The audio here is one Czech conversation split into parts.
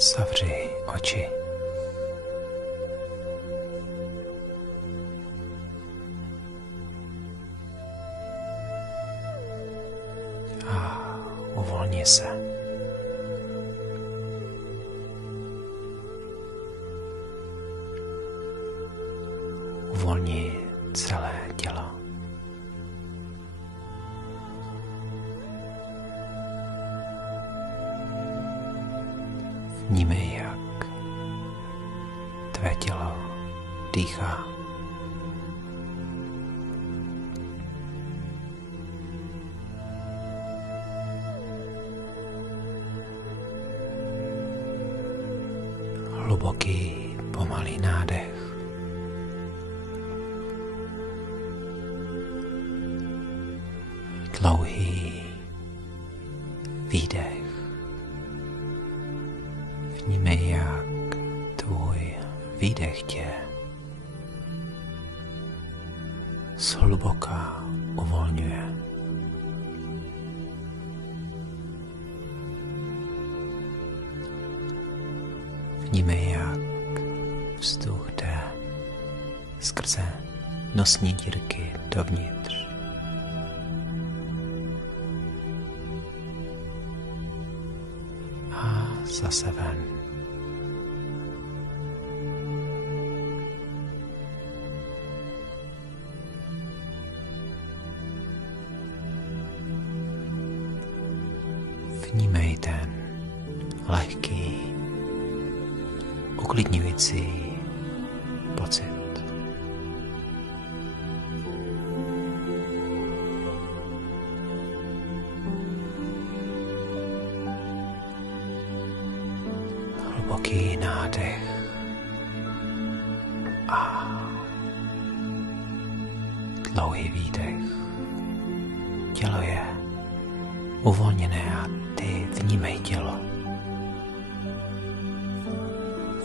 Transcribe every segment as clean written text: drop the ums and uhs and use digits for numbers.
Zavři oči. A uvolni se. Uvolni celé tělo. Vnímej, jak tvé tělo dýchá. Hluboký, pomalý nádech. Dlouhý výdech. Vnímej, jak tvůj výdech tě zhluboka uvolňuje. Vnímej, jak vzduch jde skrze nosní dírky dovnitř. A zase ven. Vnímej ten lehký, uklidňující pocit. Hluboký nádech a dlouhý výdech. Tělo je uvolněné a ty vnímej tělo.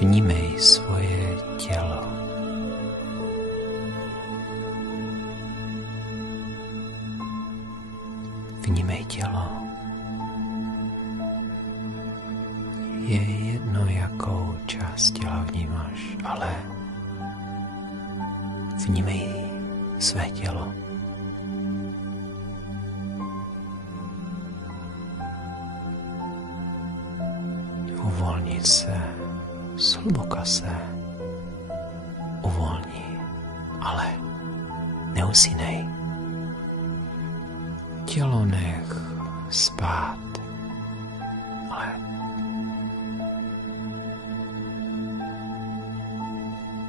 Vnímej svoje tělo. Vnímej tělo. Je jedno, jakou část těla vnímáš, ale vnímej své tělo. Uvolnit se, zhluboka se uvolni, ale neusínej. Tělo nech spát, ale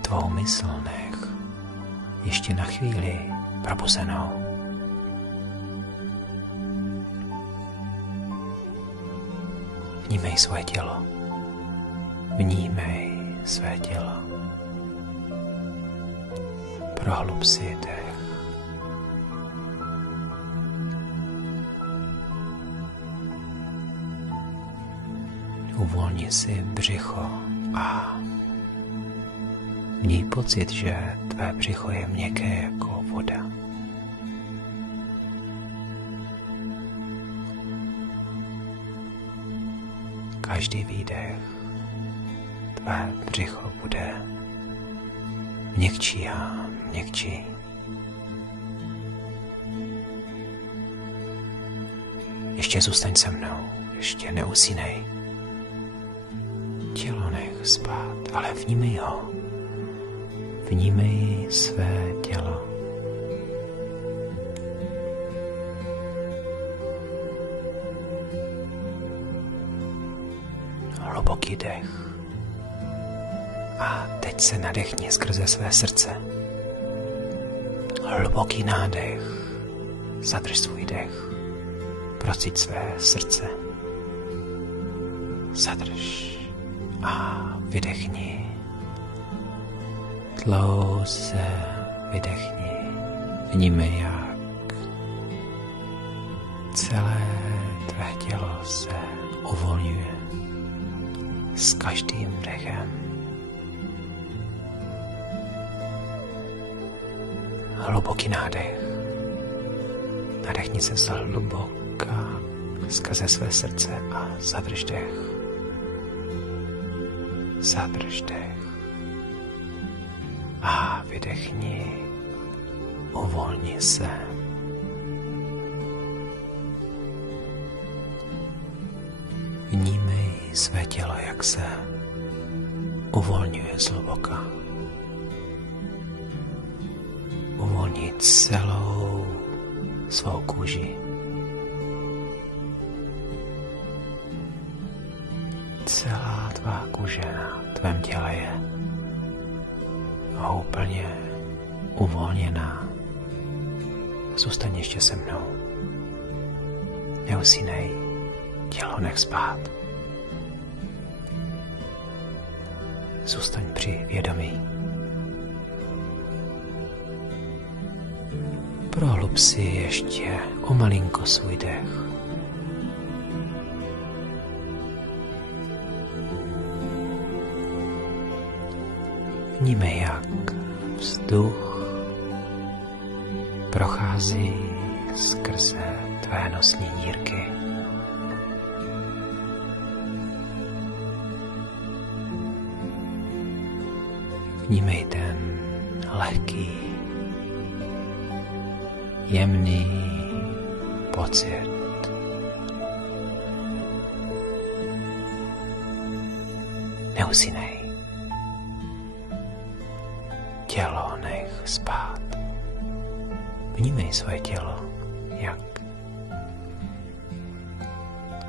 tvou mysl nech ještě na chvíli probuzenou. Vnímej svoje tělo. Vnímej své tělo. Prohlub si dech. Uvolni si břicho a měj pocit, že tvé břicho je měkké jako voda. Každý výdech tvé břicho bude měkčí a měkčí. Ještě zůstaň se mnou, ještě neusínej. Tělo nech spát, ale vnímej ho. Vnímej své tělo. Hluboký dech. A teď se nadechni skrze své srdce. Hluboký nádech. Zadrž svůj dech. Procíť své srdce. Zadrž a vydechni. Dlouze vydechni. Vnímej, jak celé tvé tělo se uvolňuje s každým dechem. Hluboký nádech. Nadechni se zhluboka skrze své srdce a zadrž dech. zadrž dech a vydechni, uvolni se. Vnímej své tělo, jak se uvolňuje zhluboka. Uvolni celou svou kůži. Celá tvá kůže na tvém těle je úplně uvolněná. Zůstaň ještě se mnou. Neusínej, tělo nech spát. Zůstaň při vědomí. Prohlub si ještě o malinko svůj dech. Vnímej, jak vzduch prochází skrze tvé nosní dírky. Vnímej ten lehký, jemný pocit. Neusínej. Tělo nech spát. Vnímej svoje tělo, jak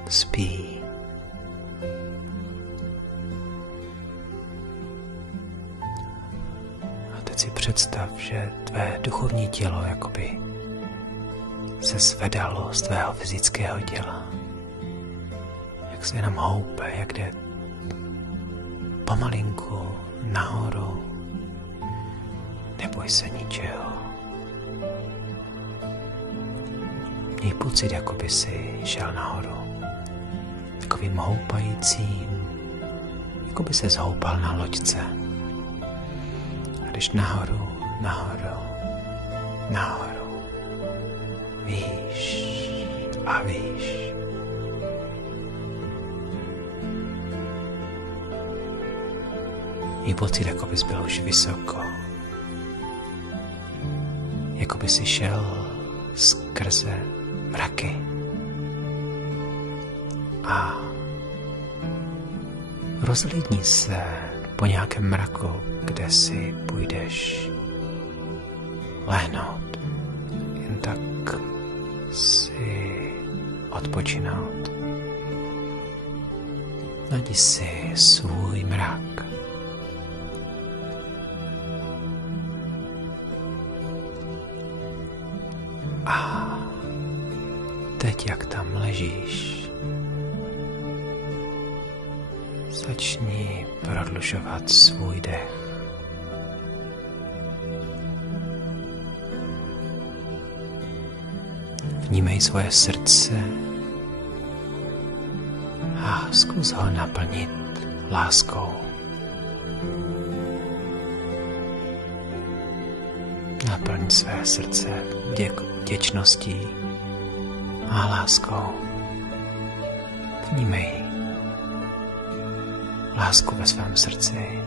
spí. A teď si představ, že tvé duchovní tělo jakoby se zvedalo z tvého fyzického těla. Jak se jenom houpe, jak jde pomalinku nahoru. Neboj se ničeho. Měj pocit, jako by si šel nahoru. Takovým houpajícím, jako by se zhoupal na loďce. A jdeš nahoru, nahoru, nahoru. Výš a výš. Měj pocit, jako bys byl už vysoko. Jako by si šel skrze mraky. A rozhlídni se po nějakém mraku, kde si půjdeš lehnout. Jen tak si odpočinout. Najdi si svůj mrak. A teď, jak tam ležíš, začni prodlužovat svůj dech. Vnímej svoje srdce a zkus ho naplnit láskou. Naplň své srdce vděčností a láskou. Vnímej lásku ve svém srdci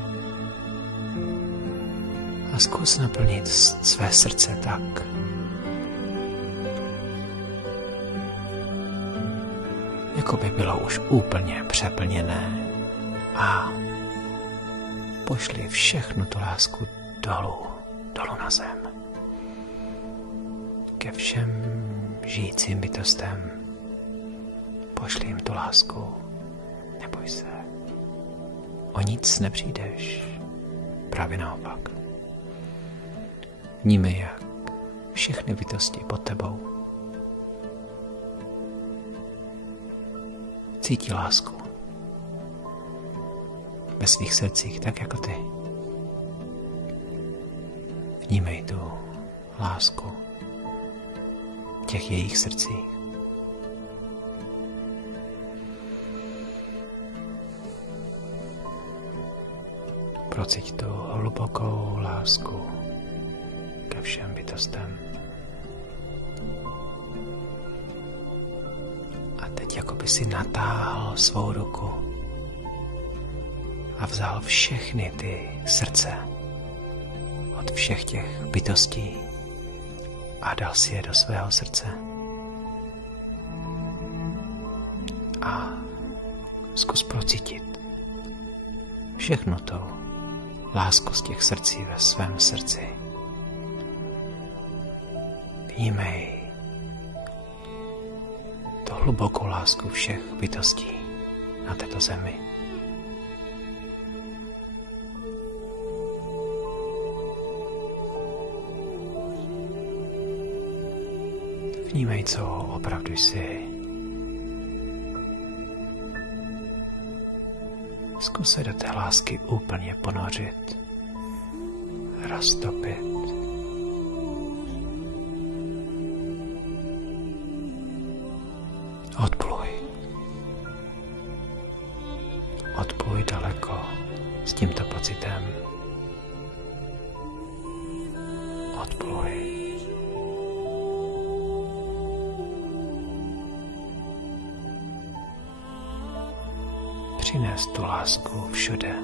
a zkus naplnit své srdce tak, jako by bylo už úplně přeplněné, a pošli všechnu tu lásku dolů na zem. Ke všem žijícím bytostem pošli jim tu lásku. Neboj se. O nic nepřijdeš. Právě naopak. Vnímej, jak všechny bytosti pod tebou cítí lásku ve svých srdcích, tak jako ty. Vnímej tu lásku v těch jejich srdcích. Procíť tu hlubokou lásku ke všem bytostem. A teď jako by si natáhl svou ruku a vzal všechny ty srdce od všech těch bytostí a dal si je do svého srdce. A zkus procítit všechno to lásku z těch srdcí ve svém srdci. Vnímej tu hlubokou lásku všech bytostí na této zemi. Vnímej, co opravdu jsi. Zkus se do té lásky úplně ponořit, roztopit. Odpluj daleko s tímto pocitem. Odpluj. Přines tu lásku všude,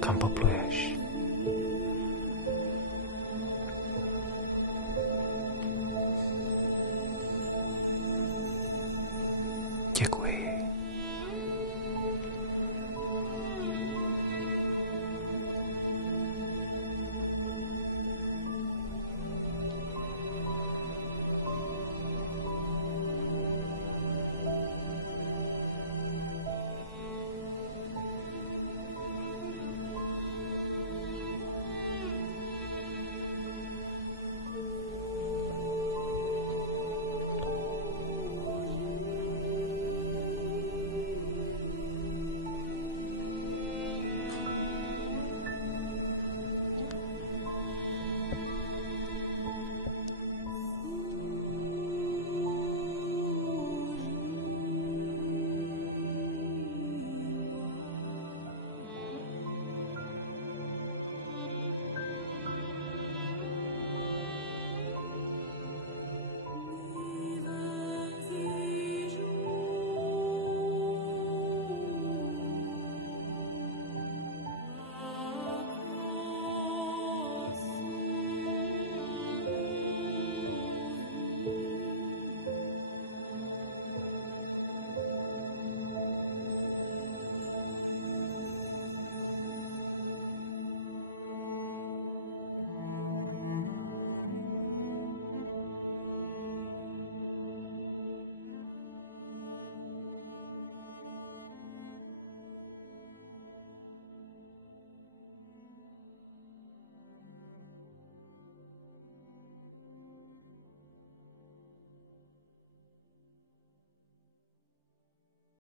kam popluješ.